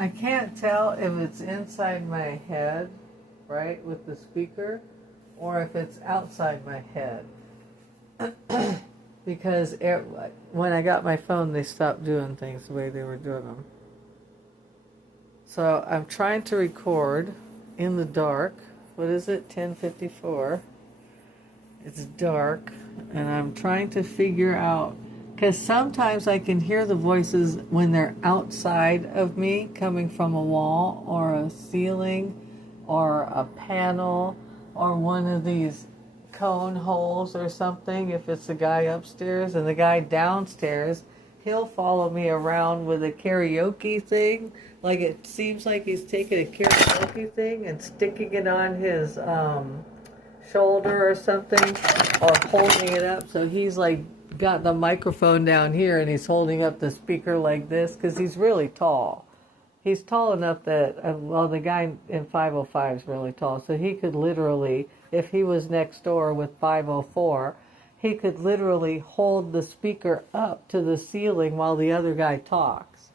I can't tell if it's inside my head, right, with the speaker, or if it's outside my head. Because when I got my phone, they stopped doing things the way they were doing them. So I'm trying to record in the dark. What is it? 10:54. It's dark, and I'm trying to figure out, because sometimes I can hear the voices when they're outside of me, coming from a wall or a ceiling or a panel or one of these cone holes or something. If it's the guy upstairs, and the guy downstairs, he'll follow me around with a karaoke thing. Like, it seems like he's taking a karaoke thing and sticking it on his shoulder or something, or holding it up. So he's like got the microphone down here and he's holding up the speaker like this, because he's really tall. He's tall enough that, well, the guy in 505 is really tall, so he could literally, if he was next door with 504, he could literally hold the speaker up to the ceiling while the other guy talks.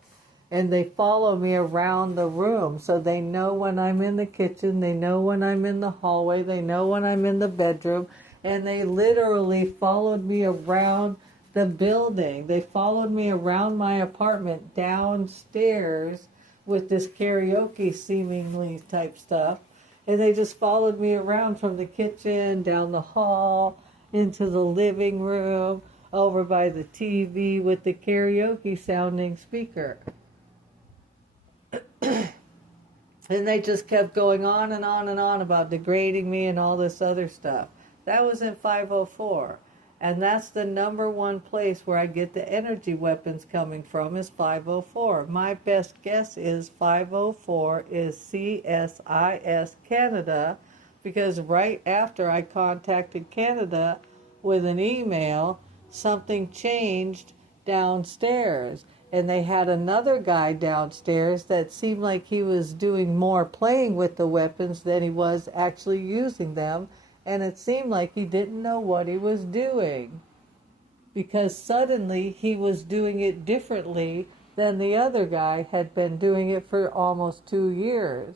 And they follow me around the room, so they know when I'm in the kitchen, they know when I'm in the hallway, they know when I'm in the bedroom, and they literally followed me around the building. They followed me around my apartment downstairs with this karaoke seemingly type stuff, and they just followed me around from the kitchen, down the hall, into the living room, over by the TV with the karaoke sounding speaker. And they just kept going on and on and on about degrading me and all this other stuff. That was in 504. And that's the number one place where I get the energy weapons coming from, is 504. My best guess is 504 is CSIS Canada, because right after I contacted Canada with an email, something changed downstairs. And they had another guy downstairs that seemed like he was doing more playing with the weapons than he was actually using them. And it seemed like he didn't know what he was doing, because suddenly he was doing it differently than the other guy had been doing it for almost 2 years.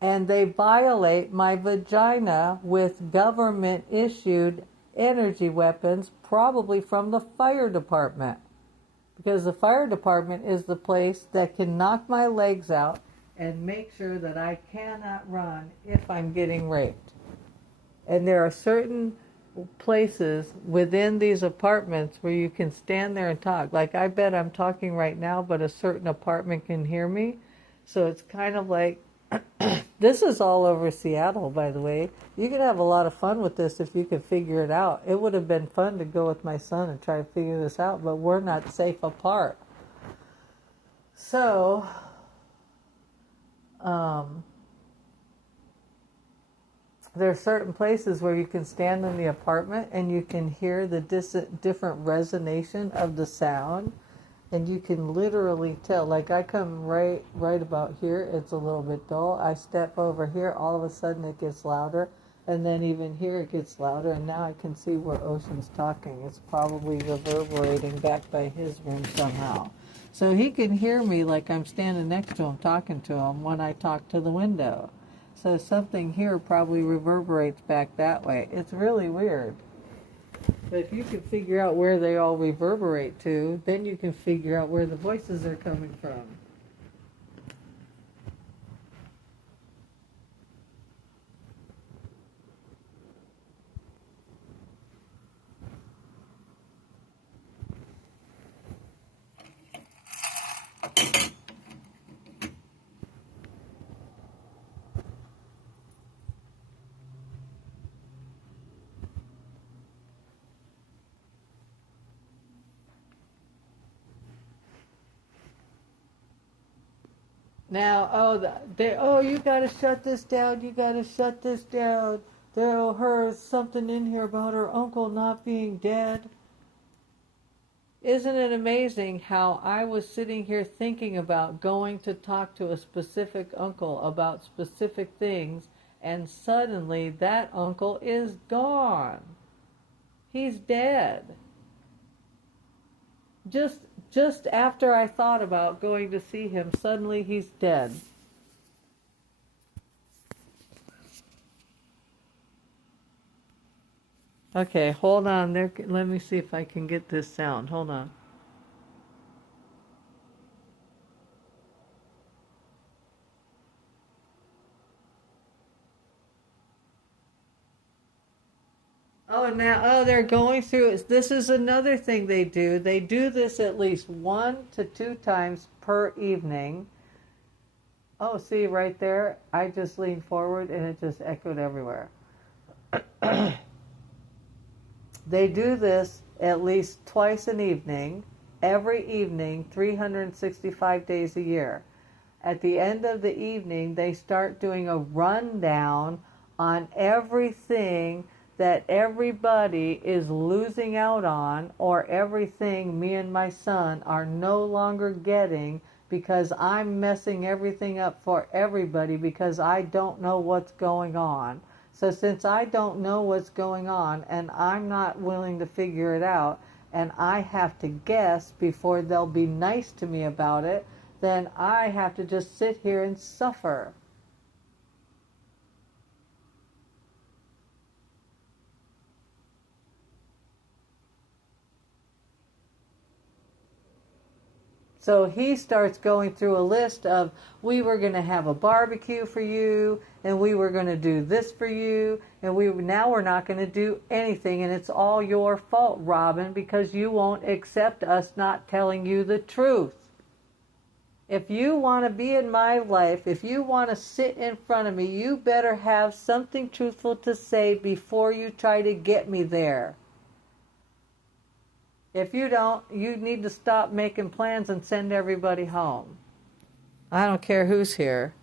And they violate my vagina with government-issued energy weapons, probably from the fire department, because the fire department is the place that can knock my legs out and make sure that I cannot run if I'm getting raped. And there are certain places within these apartments where you can stand there and talk. Like, I bet I'm talking right now, but a certain apartment can hear me. So it's kind of like, this is all over Seattle, by the way. You can have a lot of fun with this if you can figure it out. It would have been fun to go with my son and try to figure this out, but we're not safe apart. So, there are certain places where you can stand in the apartment and you can hear the different resonation of the sound. And you can literally tell. Like, I come right about here, it's a little bit dull. I step over here, all of a sudden it gets louder. And then even here it gets louder. And now I can see where Ocean's talking. It's probably reverberating back by his room somehow. So he can hear me like I'm standing next to him, talking to him when I talk to the window. So something here probably reverberates back that way. It's really weird. But if you can figure out where they all reverberate to, then you can figure out where the voices are coming from. Now, you gotta shut this down, you gotta shut this down. There's something in here about her uncle not being dead. Isn't it amazing how I was sitting here thinking about going to talk to a specific uncle about specific things, and suddenly that uncle is gone. He's dead. Just just after I thought about going to see him, suddenly he's dead. Okay, hold on. There, let me see if I can get this sound. Hold on. Oh, now, they're going through it. This is another thing they do. They do this at least 1 to 2 times per evening. Oh, see right there? I just leaned forward and it just echoed everywhere. They do this at least twice an evening, every evening, 365 days a year. At the end of the evening, they start doing a rundown on everything that everybody is losing out on, or everything me and my son are no longer getting, because I'm messing everything up for everybody because I don't know what's going on. So since I don't know what's going on and I'm not willing to figure it out, and I have to guess before they'll be nice to me about it, then I have to just sit here and suffer. So he starts going through a list of, we were going to have a barbecue for you, and we were going to do this for you, and now we're not going to do anything, and it's all your fault, Robin, because you won't accept us not telling you the truth. If you want to be in my life, if you want to sit in front of me, you better have something truthful to say before you try to get me there. If you don't, you need to stop making plans and send everybody home. I don't care who's here.